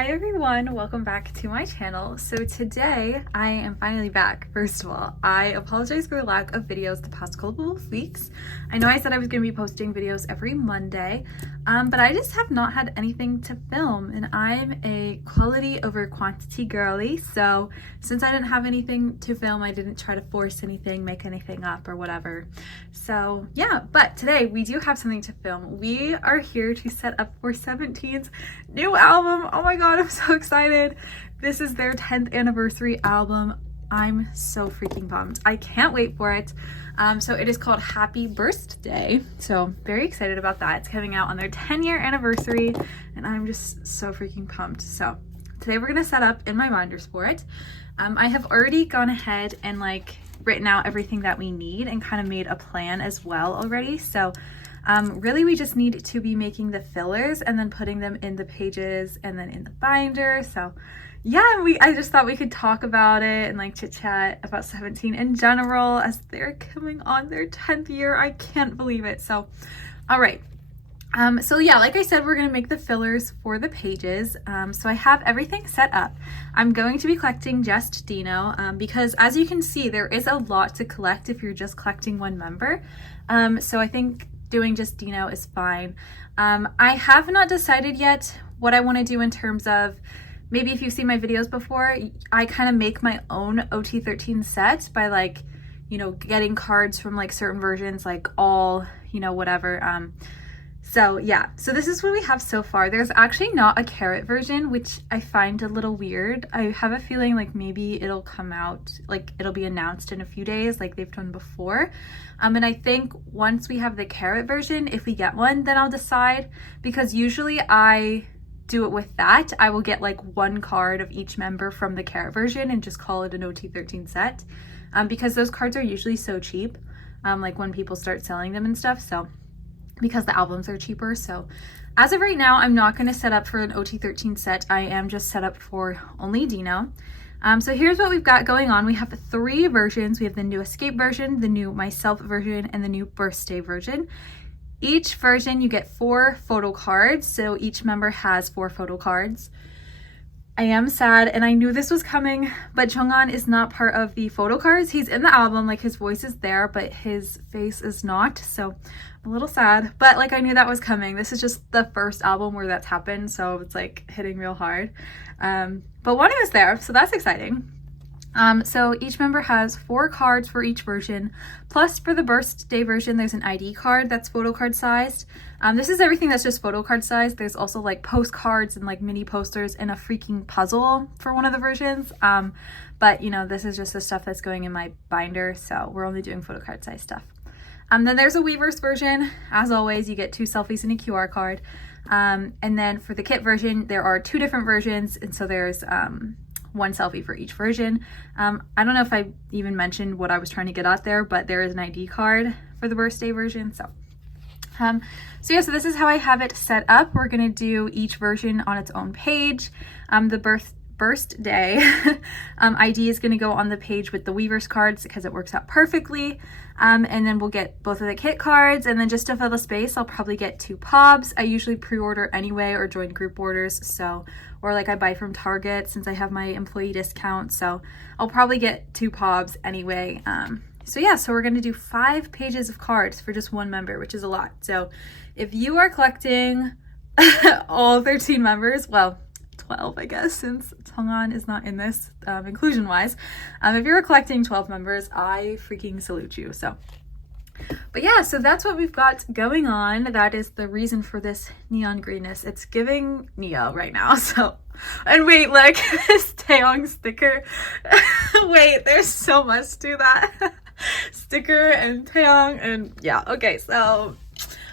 Hi everyone, welcome back to my channel. So today I am finally back. First of all, I apologize for the lack of videos the past couple of weeks. I know I said I was going to be posting videos every Monday, but I just have not had anything to film, and I'm a quality over quantity girly. So since I didn't have anything to film, I didn't try to force anything, make anything up or whatever. So yeah, but today we do have something to film. We are here to set up for 17's new album. Oh my god, I'm so excited. This is their 10th anniversary album. I'm so freaking pumped. I can't wait for it. So it is called Happy Burstday. So very excited about that. It's coming out on their 10-year anniversary and I'm just so freaking pumped. So today we're gonna set up in my binders for it. I have already gone ahead and written out everything that we need and kind of made a plan as well already. So really we just need to be making the fillers and then putting them in the pages and then in the binder. So yeah, I just thought we could talk about it and chit chat about 17 in general as they're coming on their 10th year. I can't believe it. So all right. So yeah, like I said, we're going to make the fillers for the pages. So I have everything set up. I'm going to be collecting just Dino because as you can see, there is a lot to collect if you're just collecting one member. So I think doing just Dino is fine. I have not decided yet what I want to do in terms of, maybe if you've seen my videos before, I kind of make my own OT13 set by getting cards from certain versions, all, whatever. So yeah, so this is what we have so far. There's actually not a carrot version, which I find a little weird. I have a feeling maybe it'll come out, it'll be announced in a few days like they've done before. And I think once we have the carrot version, if we get one, then I'll decide, because usually I do it with that. I will get one card of each member from the carrot version and just call it an OT13 set, because those cards are usually so cheap, when people start selling them and stuff. So because the albums are cheaper. So as of right now, I'm not going to set up for an OT13 set. I am just set up for only Dino. So here's what we've got going on. We have 3 versions. We have the new Escape version, the new Myself version, and the new Burstday version. Each version you get 4 photo cards. So each member has 4 photo cards. I am sad, and I knew this was coming, but Jonghan is not part of the photo cards. He's in the album, his voice is there, but his face is not. So I'm a little sad, but I knew that was coming. This is just the first album where that's happened, so it's hitting real hard. But one is there, so that's exciting. So each member has 4 cards for each version, plus for the Burstday version there's an ID card that's photo card sized. This is everything that's just photo card sized. There's also postcards and mini posters and a freaking puzzle for one of the versions. But this is just the stuff that's going in my binder, so we're only doing photo card size stuff. Then there's a Weverse version. As always, you get 2 selfies and a QR card. And then for the kit version, there are 2 different versions, and so there's 1 selfie for each version. I don't know if I even mentioned what I was trying to get out there, but there is an ID card for the Burstday version. So yeah, so this is how I have it set up. We're gonna do each version on its own page. The Burstday ID is going to go on the page with the Weverse cards because it works out perfectly. And then we'll get both of the kit cards, and then just to fill the space I'll probably get 2 pobs. I usually pre-order anyway or join group orders, so, or I buy from Target since I have my employee discount, so I'll probably get 2 pobs anyway. So yeah, so we're going to do 5 pages of cards for just 1 member, which is a lot. So if you are collecting all 13 members, well, 12 I guess, since Jonghan is not in this inclusion wise. If you're collecting 12 members, I freaking salute you. So but yeah, so that's what we've got going on. That is the reason for this neon greenness. It's giving Neo right now. So, and wait, look, this Taeyong sticker. Wait, there's so much to that. Sticker and Taeyong, and yeah, okay, so,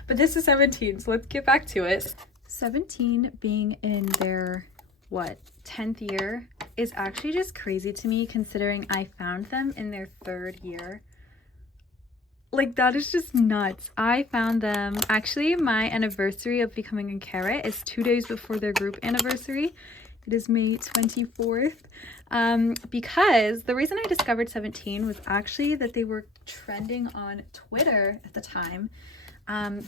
but this is 17, so let's get back to it. 17 being in their 10th year is actually just crazy to me, considering I found them in their 3rd year. That is just nuts. I found them, actually my anniversary of becoming a carrot is 2 days before their group anniversary. It is May 24th. Because the reason I discovered 17 was actually that they were trending on Twitter at the time.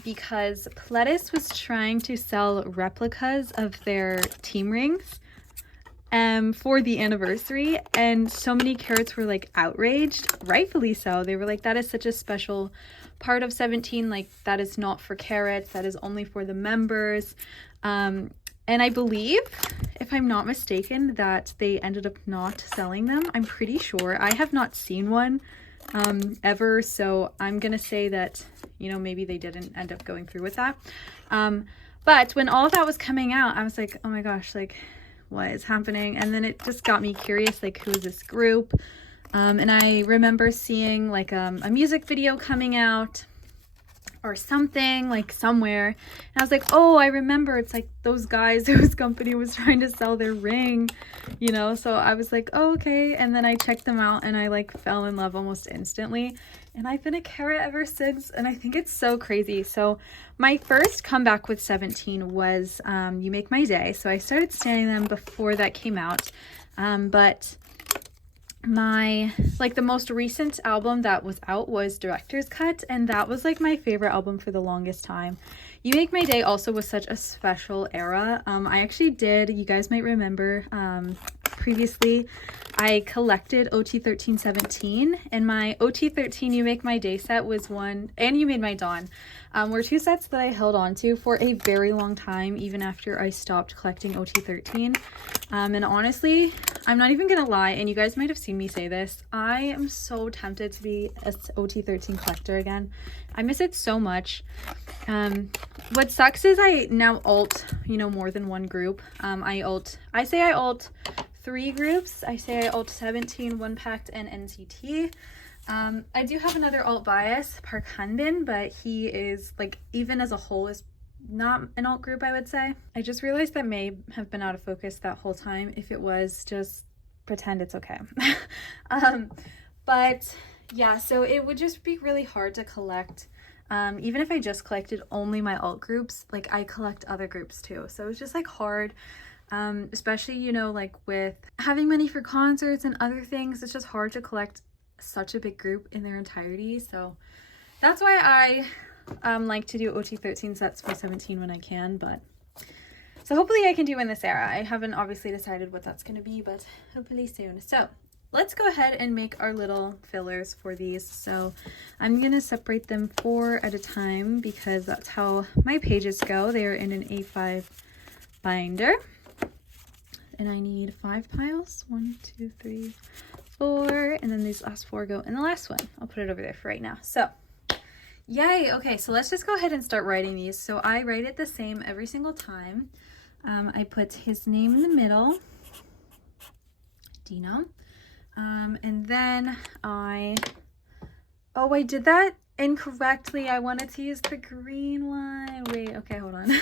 Because Pledis was trying to sell replicas of their team rings for the anniversary, and so many carrots were like outraged, rightfully so. They were like, that is such a special part of 17, like that is not for carrots, that is only for the members. And I believe, if I'm not mistaken, that they ended up not selling them. I'm pretty sure. I have not seen one ever, so I'm gonna say that, you know, maybe they didn't end up going through with that. But when all of that was coming out, I was like, oh my gosh, like what is happening? And then it just got me curious, like who is this group? And I remember seeing like a music video coming out or something, like somewhere, and I was like, oh, I remember, it's like those guys whose company was trying to sell their ring, you know. So I was like, oh, okay. And then I checked them out and I like fell in love almost instantly, and I've been a carrot ever since, and I think it's so crazy. So my first comeback with 17 was You Make My Day. So I started standing them before that came out, but my the most recent album that was out was Director's Cut, and that was like my favorite album for the longest time. You Make My Day also was such a special era. I actually did, you guys might remember, previously I collected OT 1317, and my OT 13 You Make My Day set was one, and You Made My Dawn were two sets that I held on to for a very long time, even after I stopped collecting OT 13. And honestly, I'm not even gonna lie, and you guys might have seen me say this, I am so tempted to be an OT 13 collector again. I miss it so much. What sucks is I now alt, you know, more than one group. I say I alt 3 groups. I say I alt 17, One Pact, and NCT. I do have another alt bias, Park Hanbin, but he is, like, even as a whole, is not an alt group, I would say. I just realized that may have been out of focus that whole time. If it was, just pretend it's okay. But yeah, so it would just be really hard to collect. Even if I just collected only my alt groups, like I collect other groups too. So it's just like hard, especially, you know, like with having money for concerts and other things, it's just hard to collect such a big group in their entirety. So that's why I like to do OT 13 sets for 17 when I can. But so hopefully I can do in this era. I haven't obviously decided what that's going to be, but hopefully soon. So let's go ahead and make our little fillers for these. So I'm going to separate them 4 at a time because that's how my pages go. They are in an A5 binder. And I need 5 piles. 1, 2, 3, 4. And then these last 4 go in the last one. I'll put it over there for right now. So yay. Okay, so let's just go ahead and start writing these. So I write it the same every single time. I put his name in the middle, Dino. And then I did that incorrectly. I wanted to use the green one. Wait, okay, hold on.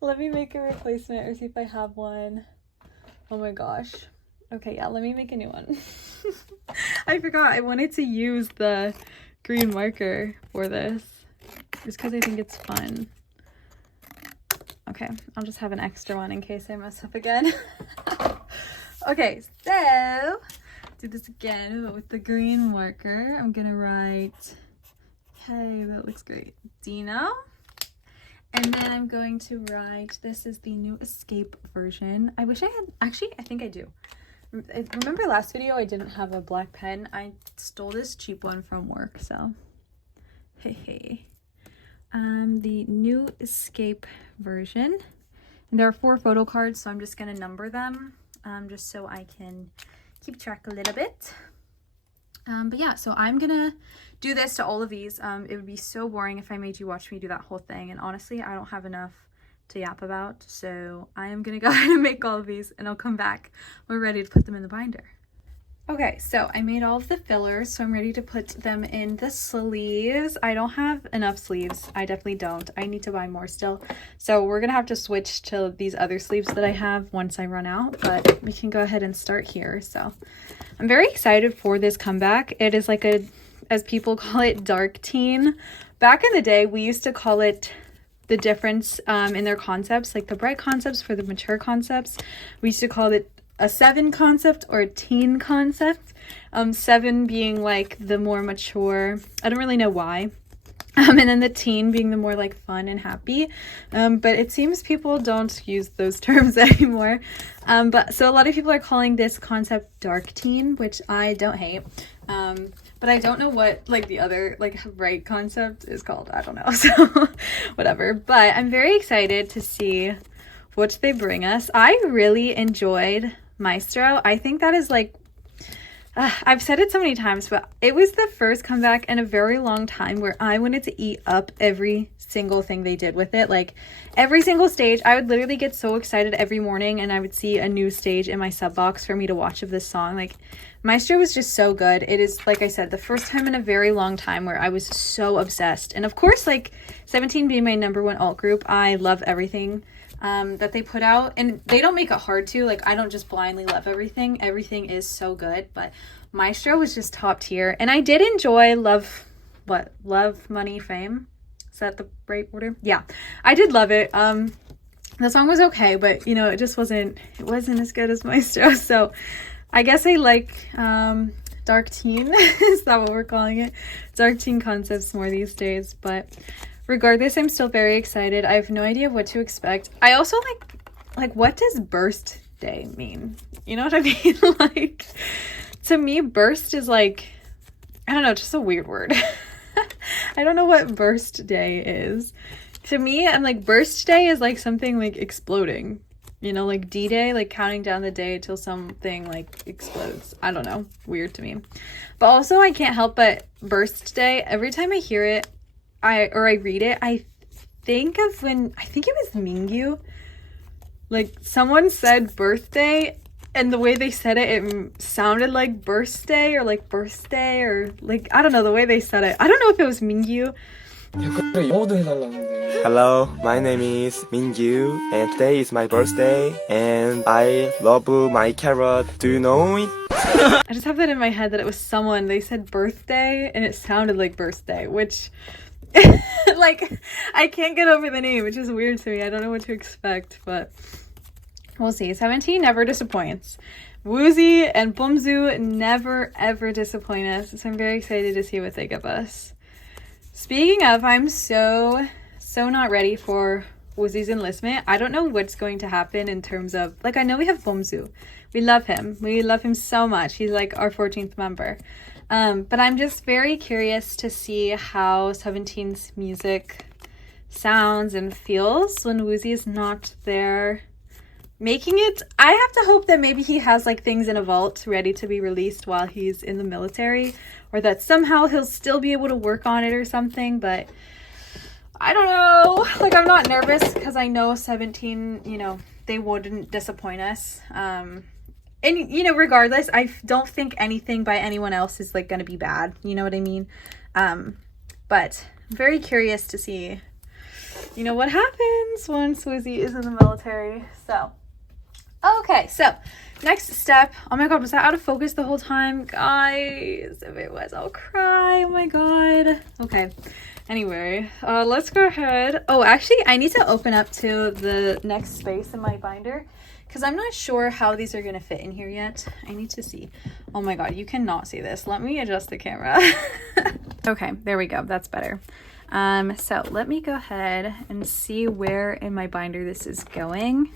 Let me make a replacement or see if I have one. Oh my gosh. Okay, yeah, let me make a new one. I forgot I wanted to use the green marker for this just because I think it's fun. Okay, I'll just have an extra one in case I mess up again. Okay, so do this again, but with the green marker. I'm gonna write, hey, that looks great, Dino. And then I'm going to write, this is the new Escape version. I wish I had, actually, I think I do. Remember last video I didn't have a black pen? I stole this cheap one from work, so hey. The new Escape version. And there are 4 photo cards, so I'm just gonna number them. Just so I can keep track a little bit. But yeah, so I'm gonna do this to all of these. It would be so boring if I made you watch me do that whole thing, and honestly I don't have enough to yap about, so I am gonna go ahead and make all of these and I'll come back when we're ready to put them in the binder. Okay, so I made all of the fillers, so I'm ready to put them in the sleeves. I don't have enough sleeves. I definitely don't. I need to buy more still. So we're gonna have to switch to these other sleeves that I have once I run out, but we can go ahead and start here. So I'm very excited for this comeback. It is like a, as people call it, dark teen. Back in the day, we used to call it the difference in their concepts, like the bright concepts for the mature concepts. We used to call it a 7 concept or a teen concept. 7 being like the more mature. I don't really know why. And then the teen being the more like fun and happy. But it seems people don't use those terms anymore. But so a lot of people are calling this concept dark teen, which I don't hate. But I don't know what like the other like right concept is called. I don't know. So whatever. But I'm very excited to see what they bring us. I really enjoyed Maestro. I think that is like I've said it so many times, but it was the first comeback in a very long time where I wanted to eat up every single thing they did with it. Like every single stage, I would literally get so excited every morning and I would see a new stage in my sub box for me to watch of this song. Like Maestro was just so good. It is, like I said, the first time in a very long time where I was so obsessed. And of course, like 17 being my #1 alt group, I love everything that they put out, and they don't make it hard to, like I don't just blindly love everything. Everything is so good, but Maestro was just top tier. And I did enjoy Love, Money, Fame, is that the right order? Yeah, I did love it. The song was okay, but you know, it just wasn't as good as Maestro. So I guess I like dark teen is that what we're calling it, dark teen concepts more these days. But regardless, I'm still very excited. I have no idea what to expect. I also like what does Burstday mean? You know what I mean? Like to me, burst is like, I don't know, just a weird word. I don't know what Burstday is. To me, I'm like Burstday is like something like exploding. You know, like D-Day, like counting down the day till something like explodes. I don't know. Weird to me. But also I can't help but Burstday, every time I hear it, I read it, I think of when, I think it was Mingyu, like someone said birthday and the way they said it, it sounded like birthday or like birthday or like, I don't know, the way they said it. I don't know if it was Mingyu. Hello, my name is Mingyu and today is my birthday and I love my carrot. Do you know it? I just have that in my head that it was someone, they said birthday and it sounded like birthday, which like I can't get over the name, which is weird to me. I don't know what to expect, but we'll see. 17 never disappoints. Woozy and Bumzu never ever disappoint us, so I'm very excited to see what they give us. Speaking of, I'm so not ready for Woozy's enlistment. I don't know what's going to happen in terms of, like, I know we have Bumzu. We love him. We love him so much. He's like our 14th member. But I'm just very curious to see how 17's music sounds and feels when Woozy is not there making it. I have to hope that maybe he has like things in a vault ready to be released while he's in the military, or that somehow he'll still be able to work on it or something. But I don't know. Like, I'm not nervous because I know 17, you know, they wouldn't disappoint us. And, you know, regardless, I don't think anything by anyone else is, like, going to be bad. You know what I mean? But I'm very curious to see, you know, what happens once Woozy is in the military. So, okay. So, next step. Oh, my God. Was that out of focus the whole time? Guys, if it was, I'll cry. Oh, my God. Okay. Anyway, let's go ahead. Oh, actually, I need to open up to the next space in my binder because I'm not sure how these are going to fit in here yet. I need to see. Oh my God, you cannot see this. Let me adjust the camera. Okay, there we go. That's better. So let me go ahead and see where in my binder this is going.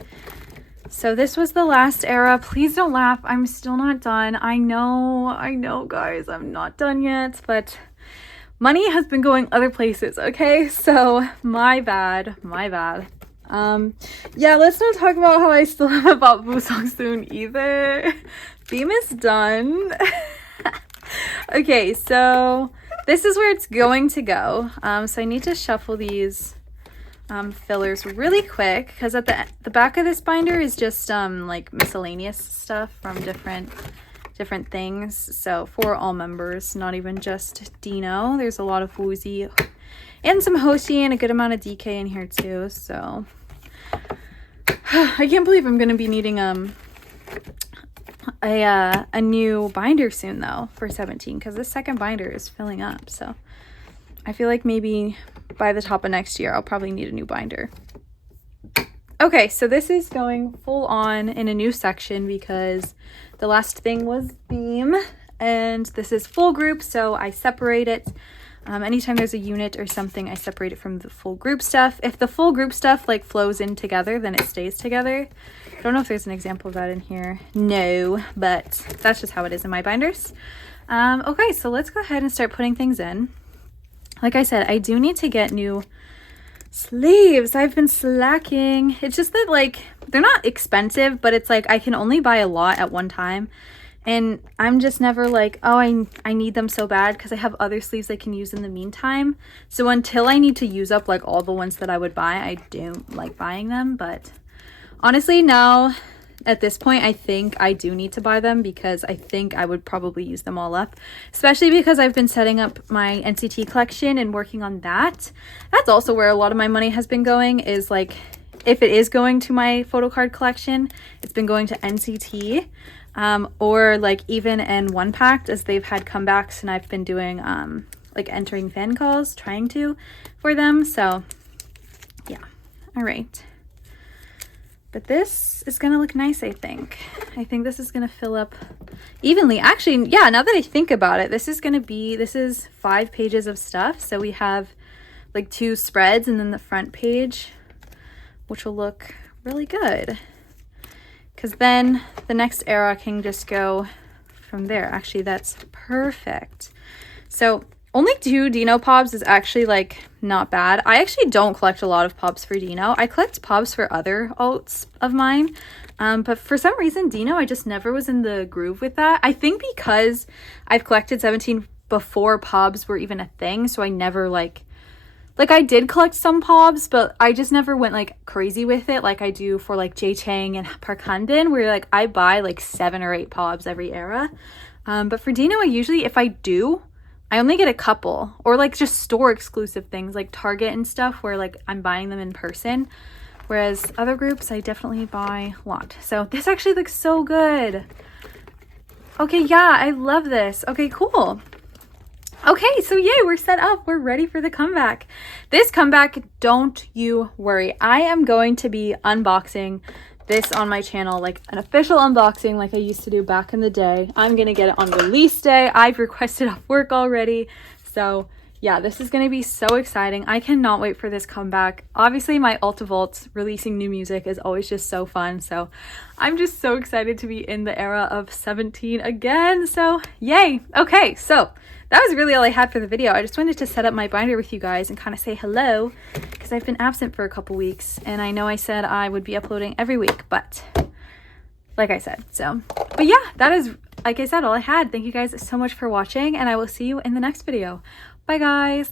So this was the last era. Please don't laugh. I'm still not done. I know, guys, I'm not done yet, but money has been going other places, okay? So, my bad. Yeah, let's not talk about how I still haven't bought Busong soon either. Theme is done. Okay, so this is where it's going to go. So I need to shuffle these fillers really quick because at the back of this binder is just like miscellaneous stuff from different things. So for all members, not even just Dino. There's a lot of Woozy and some Hoshi and a good amount of DK in here too. So I can't believe I'm gonna be needing a new binder soon though for 17 because this second binder is filling up. So I feel like maybe by the top of next year I'll probably need a new binder. Okay, so this is going full on in a new section because the last thing was theme, and this is full group, so I separate it. Anytime there's a unit or something, I separate it from the full group stuff. If the full group stuff like flows in together, then it stays together. I don't know if there's an example of that in here. No, but that's just how it is in my binders. Okay, so let's go ahead and start putting things in. Like I said, I do need to get new sleeves. I've been slacking. It's just that like they're not expensive, but it's like I can only buy a lot at one time. And I'm just never like, oh, I need them so bad because I have other sleeves I can use in the meantime. So until I need to use up like all the ones that I would buy, I don't like buying them. But honestly, now at this point, I think I do need to buy them because I think I would probably use them all up, especially because I've been setting up my NCT collection and working on that. That's also where a lot of my money has been going, is like if it is going to my photo card collection, it's been going to NCT. Or like even in One Pact, as they've had comebacks and I've been doing like entering fan calls, trying to for them. So yeah, all right, but this is gonna look nice. I think this is gonna fill up evenly. Actually, yeah, now that I think about it, this is 5 pages of stuff. So we have like 2 spreads and then the front page, which will look really good. Because then the next era can just go from there. Actually, that's perfect. So only 2 Dino Pobs is actually like not bad. I actually don't collect a lot of Pobs for Dino. I collect Pobs for other alts of mine. But for some reason, Dino, I just never was in the groove with that. I think because I've collected 17 before Pobs were even a thing. So I never like I did collect some Pobs, but I just never went like crazy with it like I do for like Jae Chang and Park Han-bin, where like I buy like 7 or 8 Pobs every era. But for Dino, I usually, if I do, I only get a couple, or like just store exclusive things like Target and stuff where like I'm buying them in person. Whereas other groups, I definitely buy a lot. So this actually looks so good. Okay, yeah, I love this. Okay, cool. Okay, so yay, we're set up. We're ready for the comeback. This comeback, don't you worry. I am going to be unboxing this on my channel, like an official unboxing like I used to do back in the day. I'm going to get it on release day. I've requested off work already. So yeah, this is going to be so exciting. I cannot wait for this comeback. Obviously, my Ultivolts releasing new music is always just so fun. So I'm just so excited to be in the era of 17 again. So yay. Okay, so that was really all I had for the video. I just wanted to set up my binder with you guys and kind of say hello because I've been absent for a couple weeks. And I know I said I would be uploading every week, but like I said, but yeah, that is, like I said, all I had. Thank you guys so much for watching and I will see you in the next video. Bye guys.